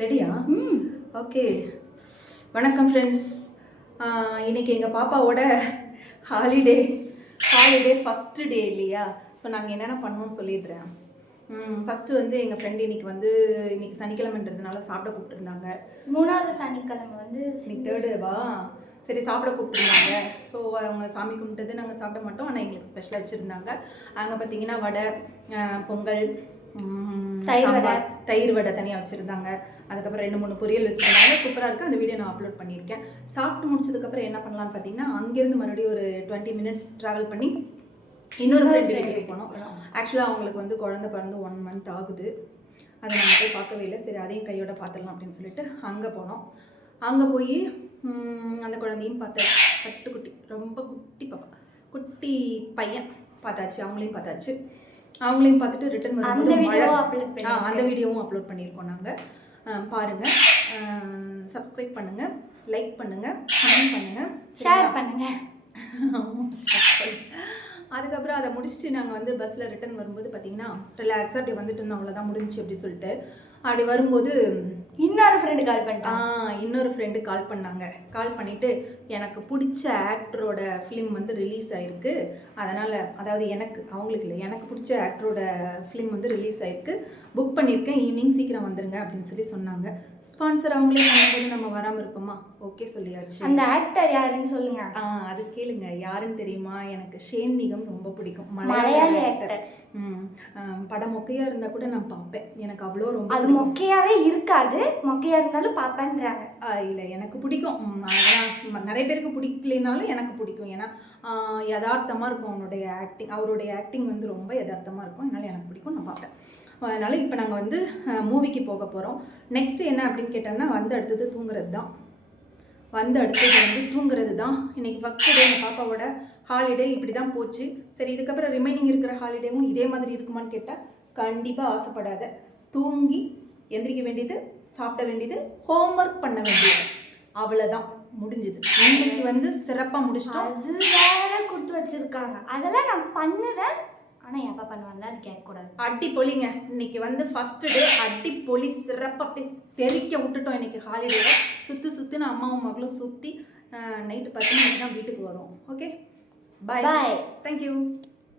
ரெடியா? ஓகே. வணக்கம் ஃப்ரெண்ட்ஸ். இன்றைக்கி எங்கள் பாப்பாவோட ஹாலிடே ஃபஸ்ட்டு டே இல்லையா? ஸோ நாங்கள் என்னென்ன பண்ணோன்னு சொல்லிடுறேன். ஃபஸ்ட்டு வந்து எங்கள் ஃப்ரெண்டு இன்றைக்கி சனிக்கிழமைன்றதுனால சாப்பிட கூப்பிட்டுருந்தாங்க. 3வது சனிக்கிழமை வந்து இன்னைக்கு 3rd வா? சரி, சாப்பிட கூப்பிட்டுருந்தாங்க. ஸோ அவங்க சாமி கும்பிட்டது நாங்கள் சாப்பிட மாட்டோம், ஆனால் எங்களுக்கு ஸ்பெஷலாக வச்சுருந்தாங்க. அங்கே பார்த்தீங்கன்னா வடை, பொங்கல், தயிர் வடை தனியாக வச்சுருந்தாங்க. அதுக்கப்புறம் 2-3 பொரியல் வச்சுருந்தாங்க. சூப்பராக இருக்குது. அந்த வீடியோ நான் அப்லோட் பண்ணியிருக்கேன். சாப்பிட்டு முடிச்சதுக்கப்புறம் என்ன பண்ணலான்னு பார்த்தீங்கன்னா, அங்கேருந்து மறுபடியும் ஒரு 20 minutes ட்ராவல் பண்ணி இன்னொரு ஃப்ரெண்டு வீட்டுக்கு போனோம். ஆக்சுவலாக அவங்களுக்கு வந்து குழந்தை பிறந்து 1 month ஆகுது. அதை நம்ம போய் பார்க்கவே இல்லை. சரி, அதையும் கையோட பார்த்துடலாம் அப்படின்னு சொல்லிட்டு அங்கே போனோம். அங்கே போய் அந்த குழந்தையும் பார்த்தேன். பட்டுக்குட்டி, ரொம்ப குட்டி பாப்பா, குட்டி பையன் பார்த்தாச்சு. அவங்களையும் பார்த்துட்டு ரிட்டர்ன் வரும்போது அந்த வீடியோவும் அப்லோட் பண்ணியிருக்கோம். நாங்கள் பாருங்கள், சப்ஸ்கிரைப் பண்ணுங்கள், லைக் பண்ணுங்கள், கமெண்ட் பண்ணுங்கள், ஷேர் பண்ணுங்கள். அதுக்கப்புறம் அதை முடிச்சுட்டு நாங்கள் வந்து பஸ்ஸில் ரிட்டர்ன் வரும்போது பார்த்தீங்கன்னா ரிலாக்ஸாக அப்படி வந்துட்டு இருந்தோம். அவ்வளோதான், முடிஞ்சிச்சு அப்படி சொல்லிட்டு அப்படி வரும்போது இன்னொரு ஃப்ரெண்டு கால் பண்ணாங்க. கால் பண்ணிவிட்டு எனக்கு பிடிச்ச ஆக்டரோட ஃபிலிம் வந்து ரிலீஸ் ஆகிருக்கு, அதனால் அதாவது அவங்களுக்கு இல்லை, எனக்கு பிடிச்ச ஆக்டரோட ஃபிலிம் வந்து ரிலீஸ் ஆகிருக்கு, புக் பண்ணியிருக்கேன், ஈவினிங் சீக்கிரம் வந்துடுங்க அப்படின்னு சொல்லி சொன்னாங்க. ஸ்பான்சர் அவங்களே பண்ணும்போது நம்ம வராமல் இருப்போமா? ஓகே சொல்லியாச்சு. அந்த ஆக்டர் யாருன்னு சொல்லுங்க. அது கேளுங்க, யாருன்னு தெரியுமா? எனக்கு ஷேன் நிகம் ரொம்ப பிடிக்கும், மலையாளி ஆக்டர். படம் மொக்கையாக இருந்தால் கூட நான் பார்ப்பேன். எனக்கு அவ்வளோ ரொம்ப அது மொக்கையாகவே இருக்காது, மொக்கையாக இருந்தாலும் பார்ப்பேன்றாங்க. இல்லை, எனக்கு பிடிக்கும். அதெல்லாம் நிறைய பேருக்கு பிடிக்கலனாலும் எனக்கு பிடிக்கும். ஏன்னா யதார்த்தமாக இருக்கும் அவருடைய ஆக்டிங் வந்து ரொம்ப யதார்த்தமாக இருக்கும். அதனால் எனக்கு பிடிக்கும், நான் பார்ப்பேன். அதனால் இப்போ நாங்கள் வந்து மூவிக்கு போக போகிறோம். நெக்ஸ்ட்டு என்ன அப்படின்னு கேட்டோம்னா, அடுத்தது தூங்குறது தான். இன்றைக்கி ஃபஸ்ட்டு டே எங்கள் பாப்பாவோட ஹாலிடே இப்படி தான் போச்சு. சரி, இதுக்கப்புறம் ரிமைனிங் இருக்கிற ஹாலிடேவும் இதே மாதிரி இருக்குமான்னு கேட்டால் கண்டிப்பாக ஆசைப்படாத. தூங்கி எந்திரிக்க வேண்டியது, சாப்பிட வேண்டியது, ஹோம்ஒர்க் பண்ண வேண்டியது, அவ்வளோதான், முடிஞ்சுது. இன்னைக்கு வந்து சிறப்பாக முடிச்சிட்டோம். அது வேற கொடுத்து வச்சுருக்காங்க, அதெல்லாம் நான் பண்ணுவேன். ஆனால் எப்போ பண்ணுவாங்க அது கேட்கக்கூடாது. அடிப்பொலிங்க, இன்னைக்கு வந்து ஃபஸ்ட்டு டே அடிப்பொலி, சிறப்பாக அப்படி தெறிக்க விட்டுட்டோம். இன்னைக்கு ஹாலிடேவை சுற்றுன்னு அம்மாவும் மகளும் சுற்றி நைட்டு 10 மணிக்கு தான் வீட்டுக்கு வரும். ஓகே, பாய். பாய், தேங்க்யூ.